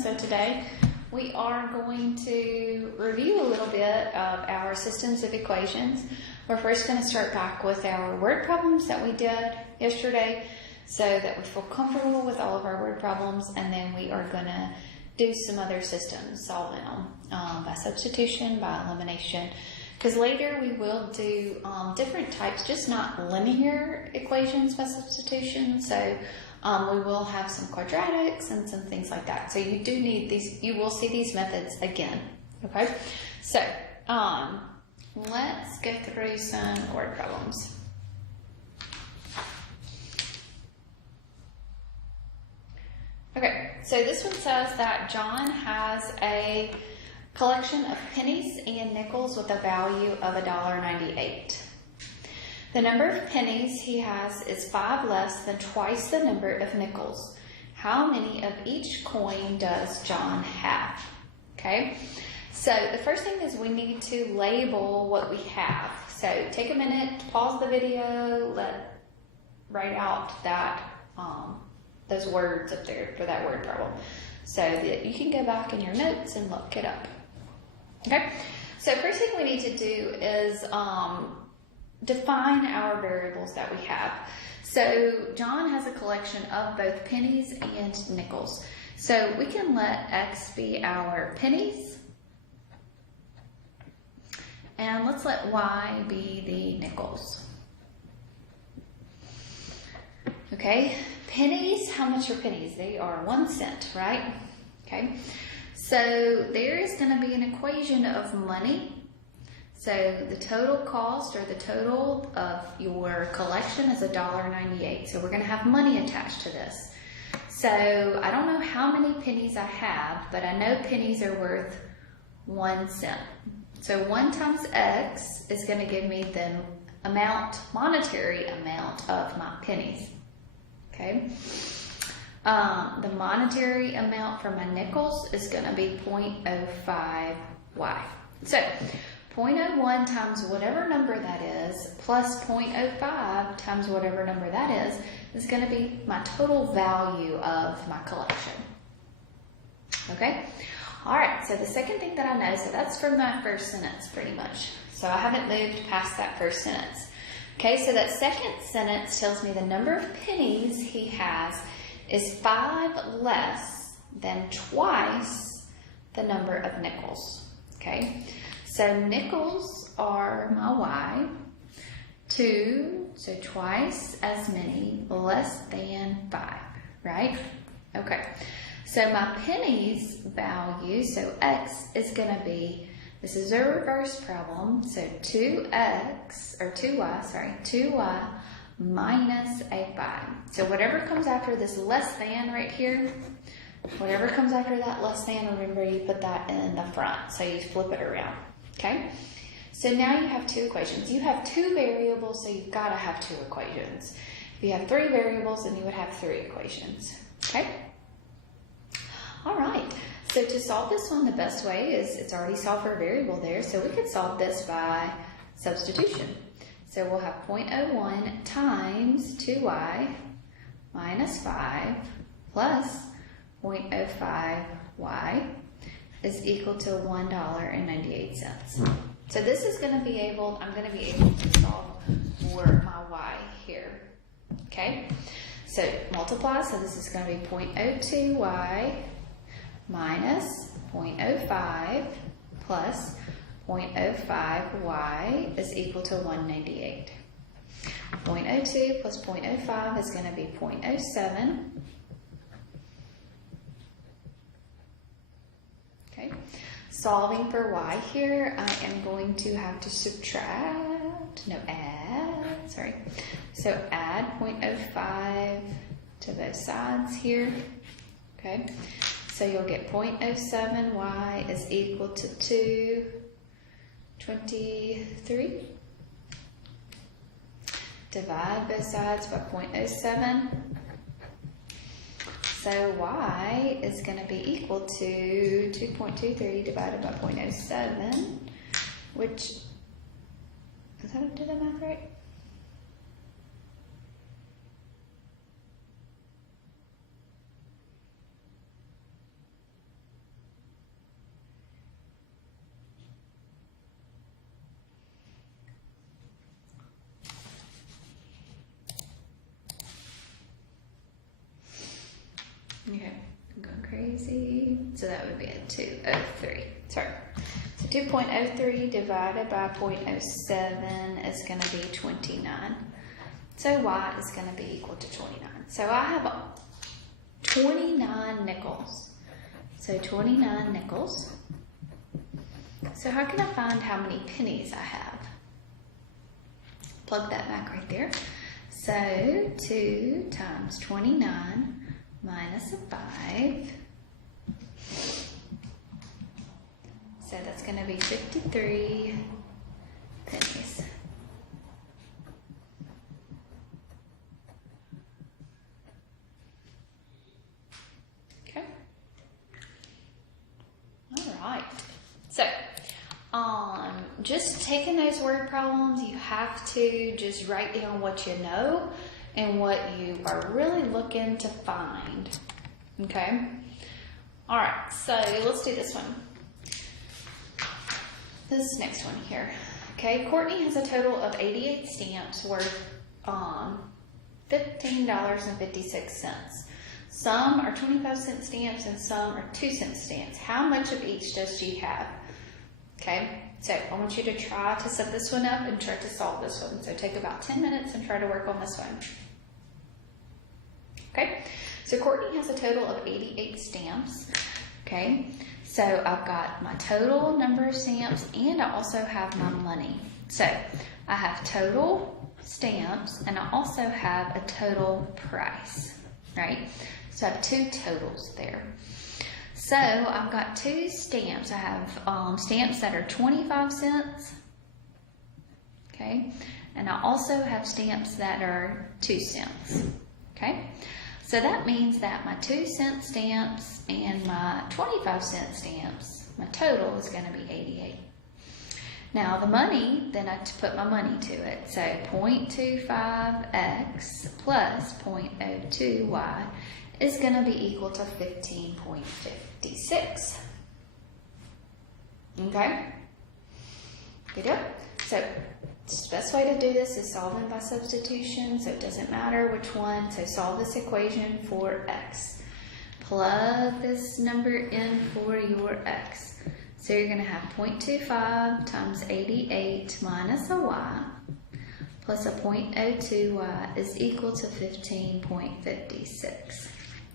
And so today we are going to review a little bit of our systems of equations. We're first going to start back with our word problems that we did yesterday so that we feel comfortable with all of our word problems, and then we are going to do some other systems, solving them by substitution, by elimination, because later we will do different types, just not linear equations by substitution. So we will have some quadratics and some things like that. So you do need these, you will see these methods again. Okay, so let's go through some word problems. Okay, so this one says that John has a collection of pennies and nickels with a value of $1.98. The number of pennies he has is 5 less than twice the number of nickels. How many of each coin does John have? Okay, so the first thing is we need to label what we have. So take a minute, pause the video, write out that those words up there for that word problem so that you can go back in your notes and look it up. Okay, so first thing we need to do is define our variables that we have. So John has a collection of both pennies and nickels. So we can let X be our pennies, and let's let Y be the nickels. Okay, pennies, how much are pennies? They are 1 cent, right? Okay, so there is going to be an equation of money. So the total cost, or the total of your collection, is $1.98. So we're going to have money attached to this. So I don't know how many pennies I have, but I know pennies are worth 1 cent. So 1 times X is going to give me the monetary amount of my pennies. Okay. The monetary amount for my nickels is going to be 0.05Y. So 0.01 times whatever number that is, plus 0.05 times whatever number that is going to be my total value of my collection. Okay? Alright, so the second thing that I know, so that's from my first sentence pretty much. So I haven't moved past that first sentence. Okay, so that second sentence tells me the number of pennies he has is 5 less than twice the number of nickels. Okay, so nickels are my Y. 2, so twice as many, less than 5, right? Okay, so my pennies value, so X is going to be, this is a reverse problem, so 2y minus a 5. So whatever comes after this less than right here, whatever comes after that less than, remember you put that in the front, so you flip it around, okay? So now you have 2 equations. You have 2 variables, so you've got to have 2 equations. If you have 3 variables, then you would have 3 equations, okay? All right. So to solve this one, the best way is, it's already solved for a variable there, so we could solve this by substitution. So we'll have 0.01 times 2y minus 5 plus 0.05y is equal to $1.98. So this is going to be able, I'm going to be able to solve for my y here. Okay, so multiply, so this is going to be 0.02y minus 0.05 plus 0.05y is equal to 198. 0.02 plus 0.05 is going to be 0.07. Okay, solving for y here, I am going to have to add, sorry. So add 0.05 to both sides here. Okay, so you'll get 0.07y is equal to 223. Divide both sides by 0.07. So y is going to be equal to 2.23 divided by 0.07, which, did I math right? crazy. So that would be a 203. Sorry. So 2.03 divided by 0.07 is going to be 29. So y is going to be equal to 29. So I have 29 nickels. So 29 nickels. So how can I find how many pennies I have? Plug that back right there. So 2 times 29 minus a 5. So that's going to be 53 pennies. Okay. All right. So, just taking those word problems, you have to just write down what you know and what you are really looking to find. Okay? All right, so let's do this one. This next one here. Okay, Courtney has a total of 88 stamps worth $15.56. Some are 25-cent stamps and some are 2-cent stamps. How much of each does she have? Okay, so I want you to try to set this one up and try to solve this one. So take about 10 minutes and try to work on this one. Okay, so Courtney has a total of 88 stamps. Okay, so I've got my total number of stamps and I also have my money. So I have total stamps and I also have a total price, right? So I have two totals there. So I've got two stamps. I have stamps that are 25 cents, okay? And I also have stamps that are 2 cents, okay? So that means that my 2-cent stamps and my 25-cent stamps, my total is going to be 88. Now the money, then I have to put my money to it. So 0.25x plus 0.02y is going to be equal to 15.56. Okay? Good deal? So the best way to do this is solving by substitution, so it doesn't matter which one. So solve this equation for x. Plug this number in for your x. So you're going to have 0.25 times 88 minus a y plus a 0.02y is equal to 15.56.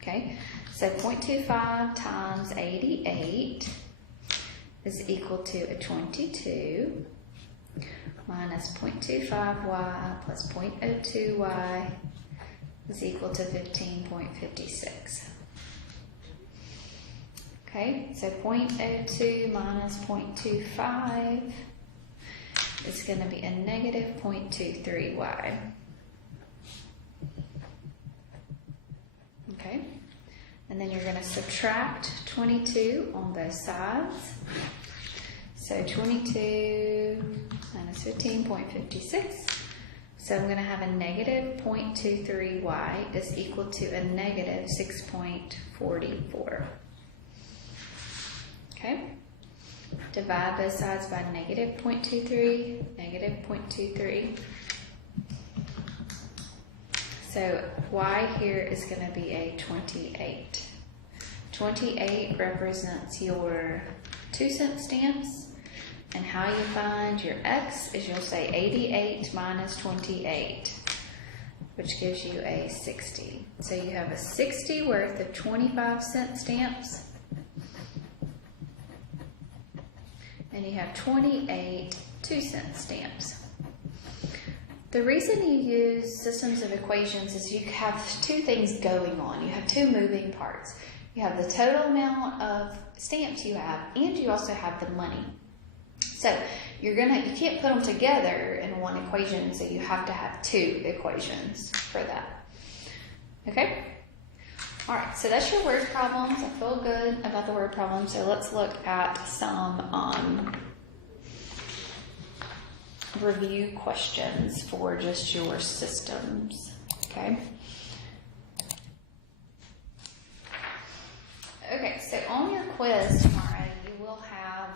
Okay, so 0.25 times 88 is equal to a 22 minus 0.25y plus 0.02y is equal to 15.56. Okay, so 0.02 minus 0.25 is going to be a negative 0.23y. Okay, and then you're going to subtract 22 on both sides. So 22 minus 15.56. So I'm going to have a negative 0.23y is equal to a negative 6.44. Okay, divide both sides by negative 0.23, negative 0.23. So y here is going to be a 28. 28 represents your 2-cent stamps. And how you find your x is you'll say 88 minus 28, which gives you a 60. So you have a 60 worth of 25-cent stamps. And you have 28 2-cent stamps. The reason you use systems of equations is you have two things going on. You have two moving parts. You have the total amount of stamps you have, and you also have the money. So you can't put them together in one equation, so you have to have two equations for that. Okay? All right, so that's your word problems. I feel good about the word problems, so let's look at some review questions for just your systems. Okay? Okay, so on your quiz tomorrow, you will have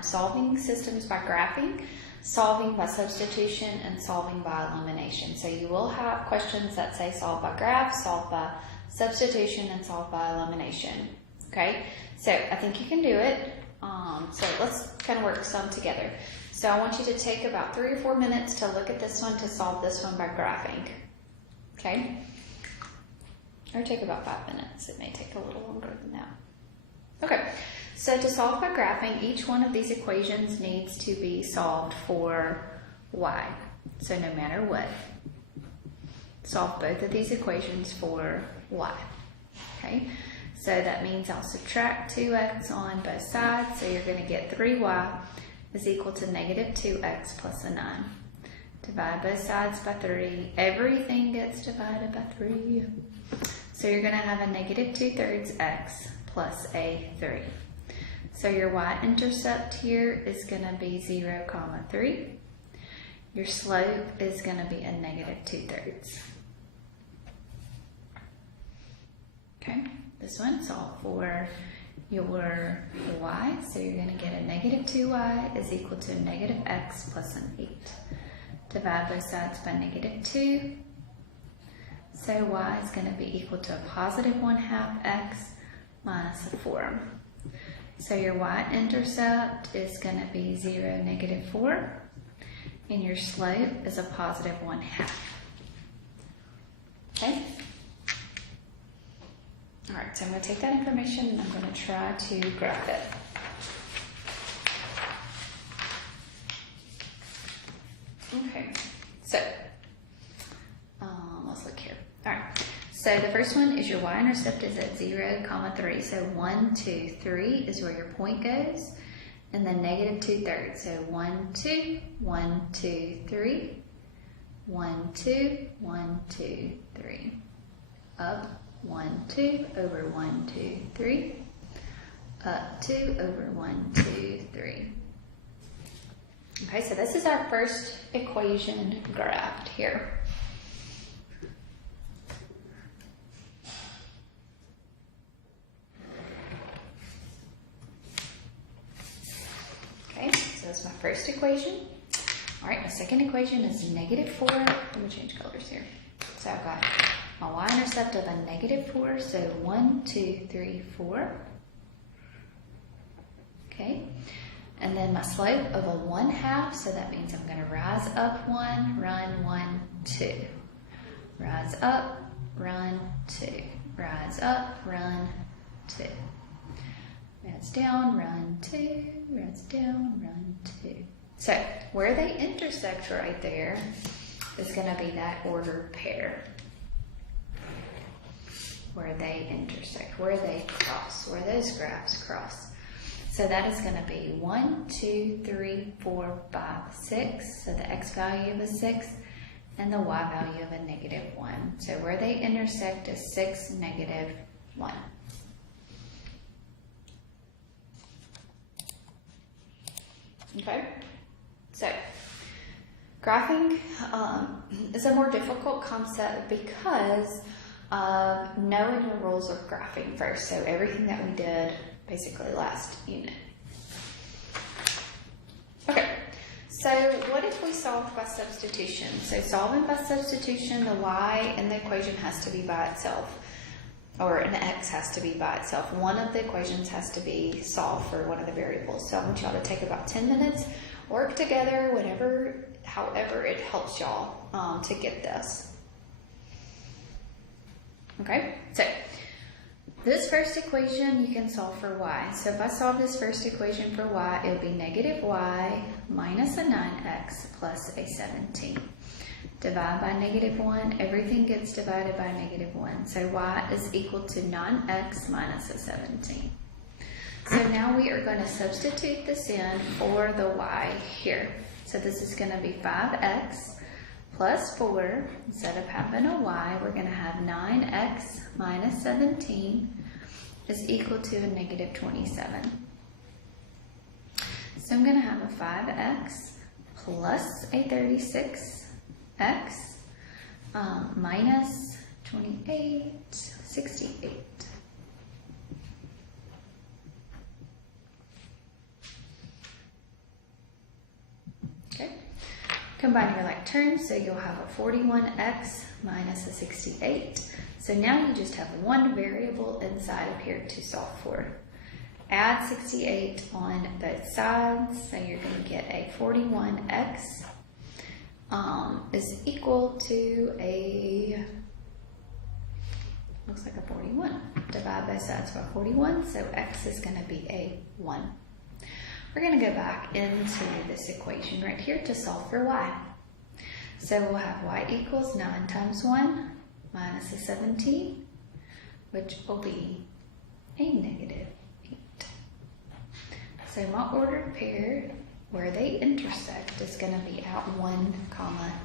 solving systems by graphing, solving by substitution, and solving by elimination. So you will have questions that say solve by graph, solve by substitution, and solve by elimination. Okay, so I think you can do it. So let's kind of work some together. So I want you to take about 3 or 4 minutes to look at this one to solve this one by graphing. Okay? Or take about 5 minutes. It may take a little longer than that. Okay, so to solve by graphing, each one of these equations needs to be solved for y. So no matter what, solve both of these equations for y. Okay, so that means I'll subtract 2x on both sides, so you're going to get 3y is equal to negative 2x plus a 9. Divide both sides by 3. Everything gets divided by 3. So you're going to have a negative 2/3 x plus a 3. So your y-intercept here is going to be 0, 3. Your slope is going to be a negative 2/3. Okay, this one, solve for your y. So you're going to get a negative 2y is equal to negative x plus an 8. Divide both sides by negative 2. So y is going to be equal to a positive 1/2 x minus a 4. So your y-intercept is going to be 0, negative 4. And your slope is a positive 1/2. Okay? Alright, so I'm going to take that information and I'm going to try to graph it. Okay, so let's look here. Alright, so the first one is your y-intercept is at 0, 3. So 1, 2, 3 is where your point goes. And then negative 2/3. So 1, 2, 1, 2, 3. 1, 2, 1, 2, 3. Up, 1, 2, over 1, 2, 3. Up 2 over 1, 2, 3. Okay, so this is our first equation graphed here. Okay, so that's my first equation. All right, my second equation is negative 4. Let me change colors here. So I've got my y-intercept of a negative 4. So 1, 2, 3, 4. Okay, and then my slope of a 1/2. So that means I'm going to rise up 1, run 1, 2. Rise up, run 2. Rise up, run 2. Rise down, run 2, rise down, run 2. So where they intersect right there is going to be that ordered pair. Where they intersect, where they cross, where those graphs cross. So that is going to be 1, 2, 3, 4, 5, 6. So the x value of a 6 and the y value of a negative 1. So where they intersect is 6, negative 1. Okay, so graphing is a more difficult concept because of knowing your rules of graphing first. So everything that we did basically last unit. Okay, so what if we solved by substitution? So solving by substitution, the y in the equation has to be by itself. Or an x has to be by itself. One of the equations has to be solved for one of the variables. So I want y'all to take about 10 minutes, work together, however it helps y'all to get this. Okay, so this first equation you can solve for y. So if I solve this first equation for y, it would be negative y minus a 9x plus a 17. Divide by negative 1, everything gets divided by negative 1. So y is equal to 9x minus a 17. So now we are going to substitute this in for the y here. So this is going to be 5x plus 4. Instead of having a y, we're going to have 9x minus 17 is equal to a negative 27. So I'm going to have a 5x plus a 36x minus 28, 68. Okay. Combine your like terms, so you'll have a 41x minus a 68. So now you just have one variable inside of here to solve for. Add 68 on both sides, so you're going to get a 41x is equal to a, looks like a 41. Divide both sides by 41, so x is going to be a 1. We're going to go back into this equation right here to solve for y. So we'll have y equals 9 times 1 minus a 17, which will be a negative 8. So my ordered pair, where they intersect, is going to be at 1,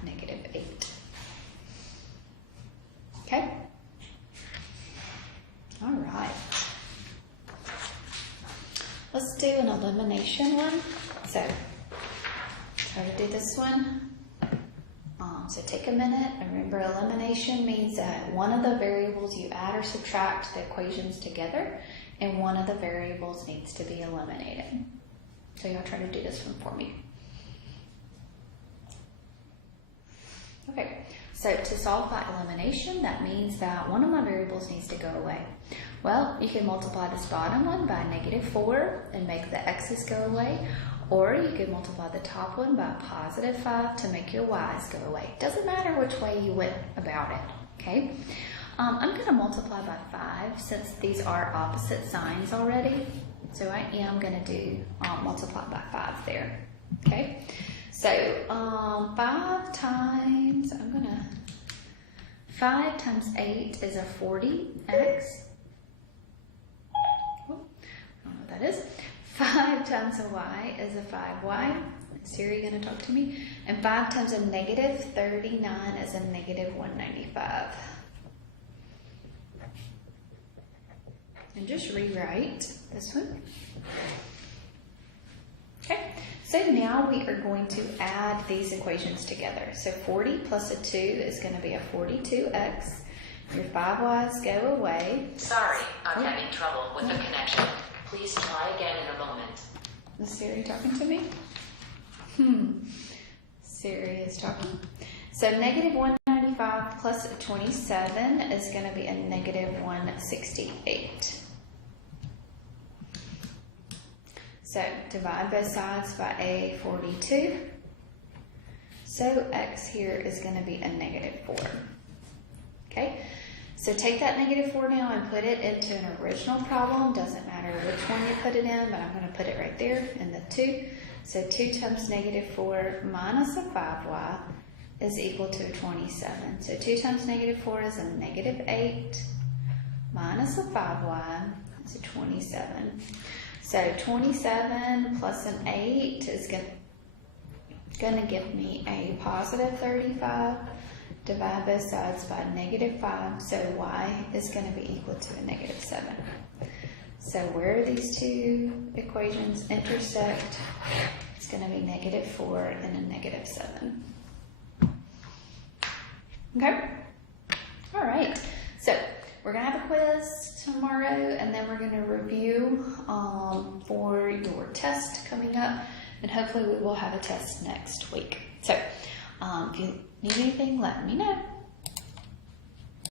negative 8. Okay? All right. Let's do an elimination one. So, try to do this one. So take a minute, and remember elimination means that one of the variables you add or subtract the equations together, and one of the variables needs to be eliminated. So y'all try to do this one for me. Okay, so to solve by elimination, that means that one of my variables needs to go away. Well, you can multiply this bottom one by -4 and make the x's go away, or you could multiply the top one by +5 to make your y's go away. Doesn't matter which way you went about it, okay? I'm going to multiply by 5 since these are opposite signs already. So I am going to do multiply by 5 there, okay? So 5 times 8 is a 40x. Oh, I don't know what that is. 5 times a y is a 5y. Is Siri going to talk to me? And 5 times a negative 39 is a negative 195. And just rewrite this one. Okay, so now we are going to add these equations together. So 40 plus a 2 is going to be a 42x. Your 5y's go away. Sorry, I'm having trouble with the connection. Please try again in a moment. Is Siri talking to me? Siri is talking. So negative 195 plus 27 is going to be a negative 168. So divide both sides by a 42. So x here is going to be a -4. Okay, so take that -4 now and put it into an original problem. Doesn't matter which one you put it in, but I'm going to put it right there in the 2. So 2 times -4 minus a 5y is equal to a 27. So 2 times -4 is a -8 minus a 5y is a 27. So 27 plus an 8 is going to give me a positive 35. Divide both sides by -5, so y is going to be equal to a -7. So where these two equations intersect, it's going to be -4 and a -7. Okay? All right. So we're going to have a quiz tomorrow, and then we're going to review for your test coming up, and hopefully we will have a test next week. So if you need anything, let me know.